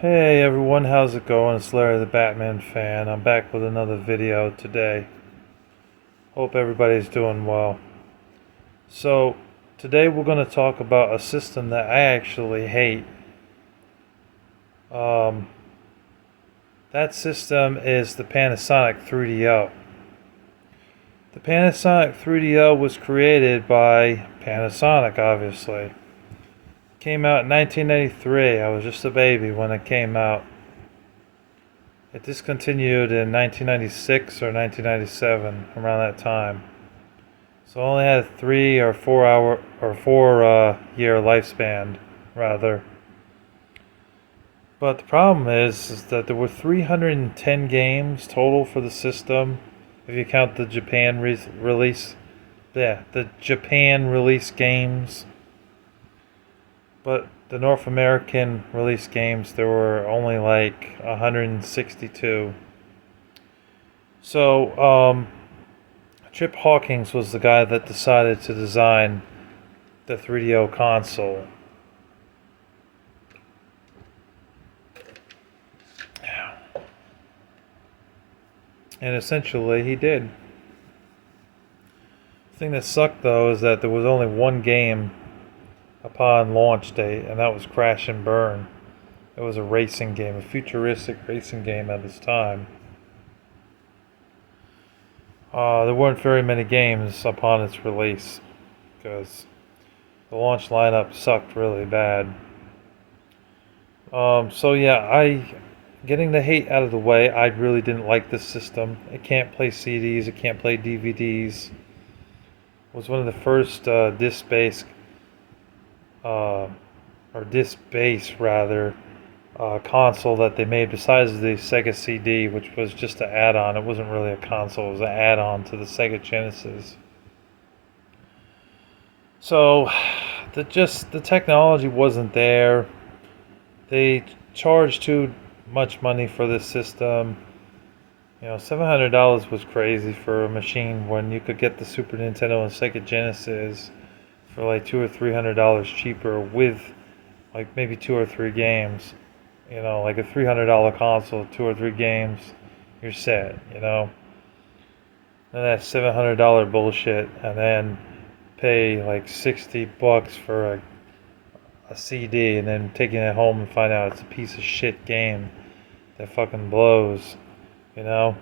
Hey everyone, how's it going? It's Larry the Batman fan. I'm back with another video today. Hope everybody's doing well. So, today we're going to talk about a system that I actually hate. Um, that system is the Panasonic 3DO. The Panasonic 3DO was created by Panasonic, obviously. Came out in 1993. I was just a baby when it came out. It discontinued in 1996 or 1997, around that time. So it only had a 4 year lifespan, rather. But the problem is that there were 310 games total for the system, if you count the release. Yeah, the Japan release games. But the North American release games, there were only like 162. So, Trip Hawkins was the guy that decided to design the 3DO console. And essentially, he did. The thing that sucked, though, is that there was only one game upon launch date, and that was Crash and Burn. It was a racing game, a futuristic racing game at its time. There weren't very many games upon its release, because the launch lineup sucked really bad. So yeah, getting the hate out of the way, I really didn't like this system. It can't play CDs, it can't play DVDs. It was one of the first disc-based, or disc-based rather, console that they made besides the Sega CD, which was just an add-on. It wasn't really a console, it was an add-on to the Sega Genesis. So, the technology wasn't there. They charged too much money for this system. $700 was crazy for a machine when you could get the Super Nintendo and Sega Genesis for like $200 or $300 cheaper with like maybe two or three games. Like a $300 console, two or three games, you're set. And that $700 bullshit, and then pay like $60 for a CD, and then taking it home and find out it's a piece of shit game that fucking blows, you know?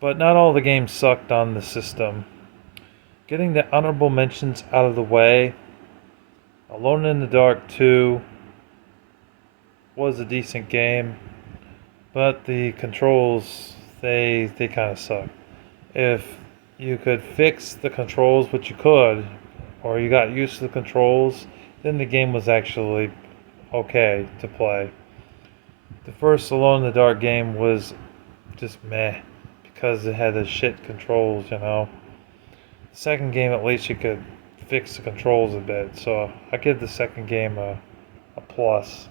But not all the games sucked on the system. Getting the honorable mentions out of the way, Alone in the Dark 2 was a decent game, but the controls, they kind of suck. If you could fix the controls, which you could, or you got used to the controls, then the game was actually okay to play. The first Alone in the Dark game was just meh, because it had the shit controls. The second game, at least you could fix the controls a bit, so I give the second game a plus.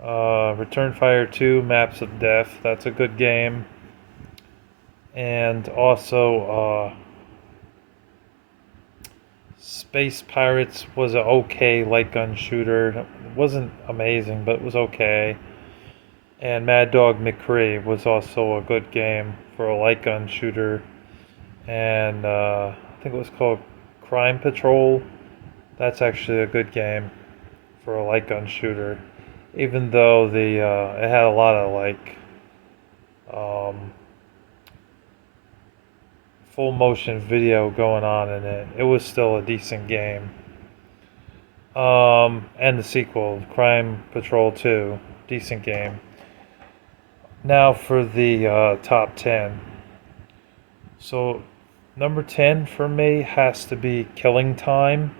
Return Fire 2, Maps of Death, that's a good game. And also, Space Pirates was an okay light gun shooter. It wasn't amazing, but it was okay. And Mad Dog McCree was also a good game for a light gun shooter. And I think it was called Crime Patrol. That's actually a good game for a light gun shooter. Even though it had a lot of um, full motion video going on in it, it was still a decent game. And the sequel, Crime Patrol 2, decent game. Now for the top 10. So, number 10 for me has to be Killing Time.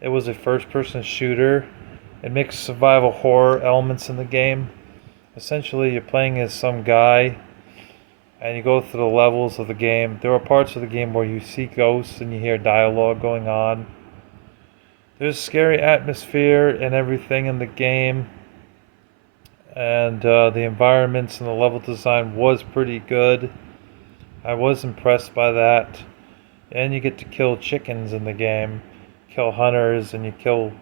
It was a first person shooter. It mixed survival horror elements in the game. Essentially, you're playing as some guy and you go through the levels of the game. There are parts of the game where you see ghosts and you hear dialogue going on. There's scary atmosphere and everything in the game, and the environments and the level design was pretty good. I was impressed by that. And you get to kill chickens in the game, kill hunters, and you kill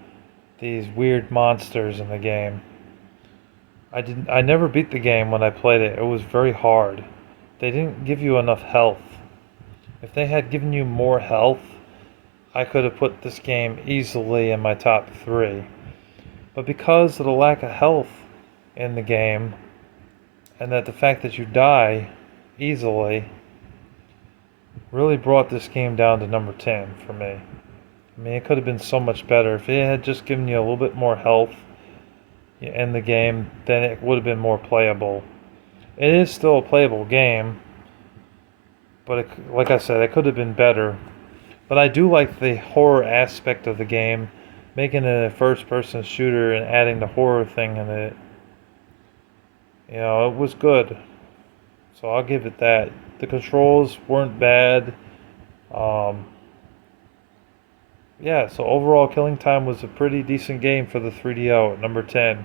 these weird monsters in the game. I never beat the game when I played it. It was very hard. They didn't give you enough health. If they had given you more health, I could have put this game easily in my top 3. But because of the lack of health in the game, and that the fact that you die easily, really brought this game down to number 10 for me. I mean, it could have been so much better. If it had just given you a little bit more health in the game, then it would have been more playable. It is still a playable game, but like I said, it could have been better. But I do like the horror aspect of the game, making it a first-person shooter and adding the horror thing in it. You know, it was good. So I'll give it that. The controls weren't bad. Um, yeah, so overall, Killing Time was a pretty decent game for the 3DO at number 10.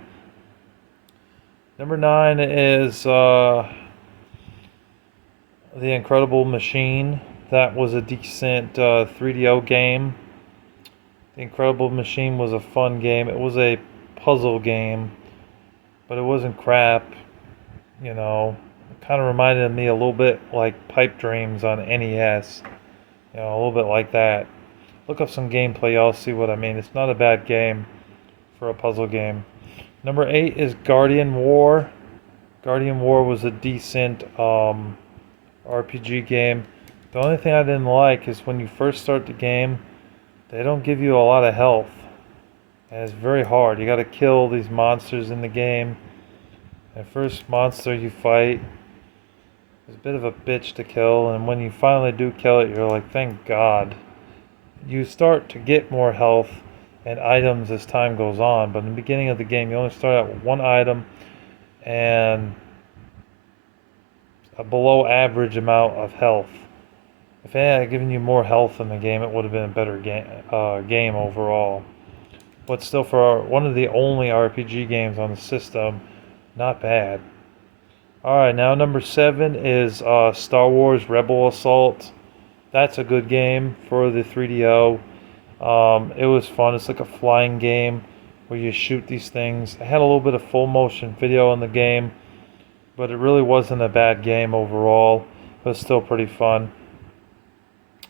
Number 9 is The Incredible Machine. That was a decent 3DO game. The Incredible Machine was a fun game. It was a puzzle game, but it wasn't crap. You know, it kind of reminded me a little bit like Pipe Dreams on NES. You know, a little bit like that. Look up some gameplay, y'all see what I mean. It's not a bad game for a puzzle game. Number 8 is Guardian War. Guardian War was a decent RPG game. The only thing I didn't like is when you first start the game, they don't give you a lot of health. And it's very hard. You gotta kill these monsters in the game. And first monster you fight is a bit of a bitch to kill, and when you finally do kill it, you're like, thank God. You start to get more health and items as time goes on, but in the beginning of the game, you only start out with one item and a below average amount of health. If it had given you more health in the game, it would have been a better game overall. But still, for one of the only RPG games on the system, not bad. Alright, now number 7 is Star Wars Rebel Assault. That's a good game for the 3DO. It was fun. It's like a flying game where you shoot these things. I had a little bit of full motion video in the game, but it really wasn't a bad game overall. It was still pretty fun.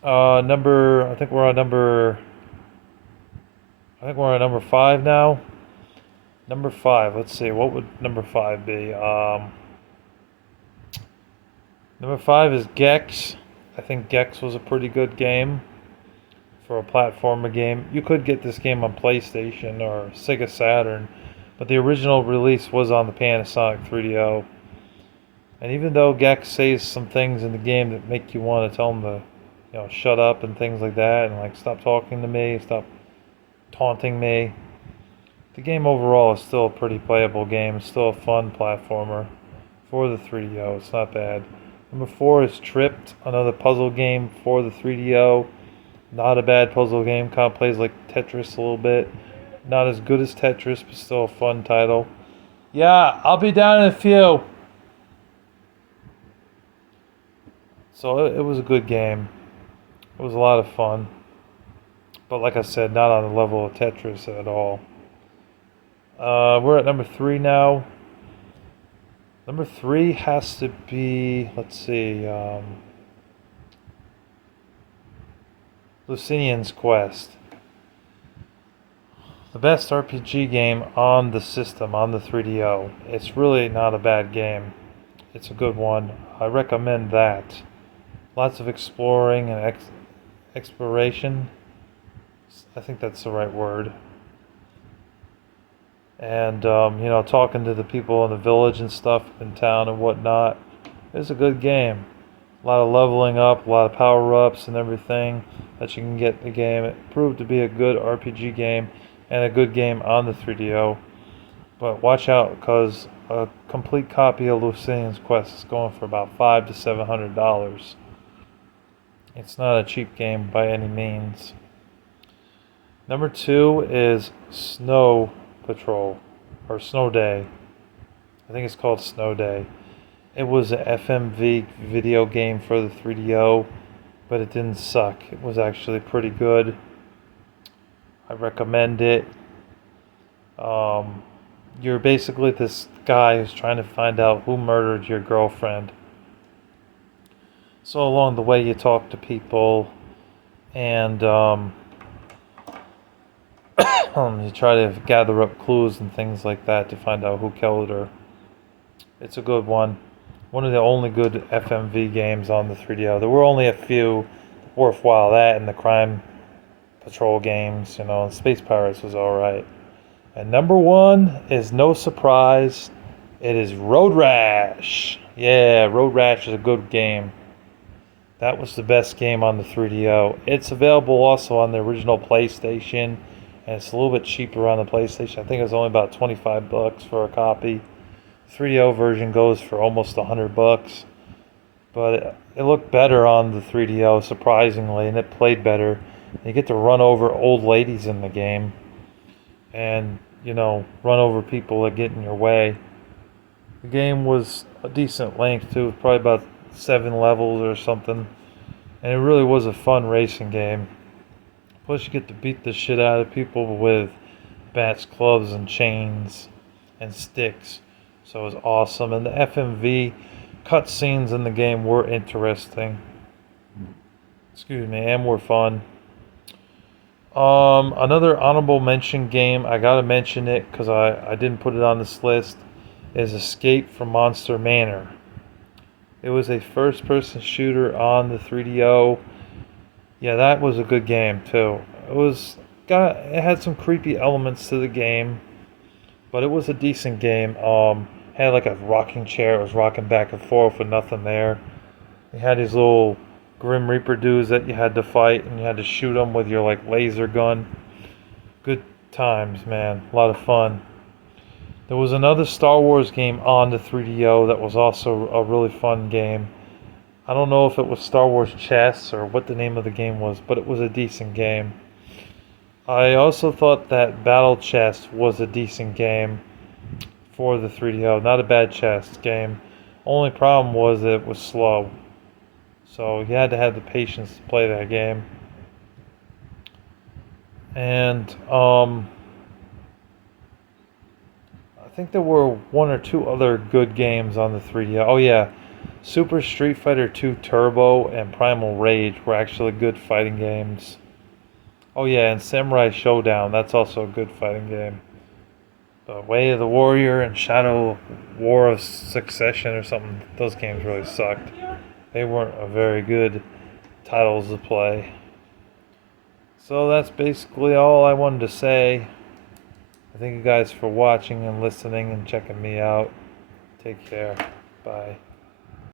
I think we're on number 5 now. Number 5, let's see, what would number 5 be? Number 5 is Gex. I think Gex was a pretty good game for a platformer game. You could get this game on PlayStation or Sega Saturn, but the original release was on the Panasonic 3DO. And even though Gex says some things in the game that make you want to tell him to, you know, shut up and things like that, and like stop talking to me, stop taunting me, the game overall is still a pretty playable game. It's still a fun platformer for the 3DO. It's not bad. Number 4 is Tripped, another puzzle game for the 3DO. Not a bad puzzle game. Kind of plays like Tetris a little bit. Not as good as Tetris, but still a fun title. Yeah, I'll be down in a few. So it was a good game. It was a lot of fun. But like I said, not on the level of Tetris at all. We're at number 3 now. Number 3 has to be, let's see, Lucinian's Quest. The best RPG game on the system, on the 3DO. It's really not a bad game. It's a good one. I recommend that. Lots of exploring and exploration. I think that's the right word. And, you know, talking to the people in the village and stuff in town and whatnot. It's a good game. A lot of leveling up, a lot of power-ups and everything that you can get in the game. It proved to be a good RPG game and a good game on the 3DO. But watch out, because a complete copy of Lucinian's Quest is going for about $500 to $700. It's not a cheap game by any means. Number 2 is Snow Patrol, or Snow Day. I think it's called Snow Day. It was an FMV video game for the 3DO, but it didn't suck. It was actually pretty good. I recommend it. Um, you're basically this guy who's trying to find out who murdered your girlfriend. So along the way, you talk to people, and you try to gather up clues and things like that to find out who killed her. It's a good one. One of the only good FMV games on the 3DO. There were only a few worthwhile. That and the Crime Patrol games, and Space Pirates was alright. And number one is no surprise. It is Road Rash. Yeah, Road Rash is a good game. That was the best game on the 3DO. It's available also on the original PlayStation, and it's a little bit cheaper on the PlayStation. I think it was only about $25 for a copy. 3DO version goes for almost $100, but it looked better on the 3DO surprisingly, and it played better. You get to run over old ladies in the game, and run over people that get in your way. The game was a decent length too, probably about 7 levels or something, and it really was a fun racing game. Plus, you get to beat the shit out of people with bats, clubs, and chains and sticks. So it was awesome. And the FMV cutscenes in the game were interesting. Excuse me, and were fun. Another honorable mention game, I gotta mention it because I didn't put it on this list, is Escape from Monster Manor. It was a first-person shooter on the 3DO. Yeah, that was a good game too. It had some creepy elements to the game, but it was a decent game. Had like a rocking chair. It was rocking back and forth with nothing there. You had these little Grim Reaper dudes that you had to fight, and you had to shoot them with your like laser gun. Good times, man. A lot of fun. There was another Star Wars game on the 3DO that was also a really fun game. I don't know if it was Star Wars Chess or what the name of the game was, but it was a decent game. I also thought that Battle Chess was a decent game for the 3DO. Not a bad chess game. Only problem was it was slow. So you had to have the patience to play that game. And I think there were one or two other good games on the 3DO. Oh yeah, Super Street Fighter 2 Turbo and Primal Rage were actually good fighting games. Oh yeah, and Samurai Showdown, that's also a good fighting game. But Way of the Warrior and Shadow War of Succession or something, those games really sucked. They weren't a very good titles to play. So that's basically all I wanted to say. I thank you guys for watching and listening and checking me out. Take care. Bye.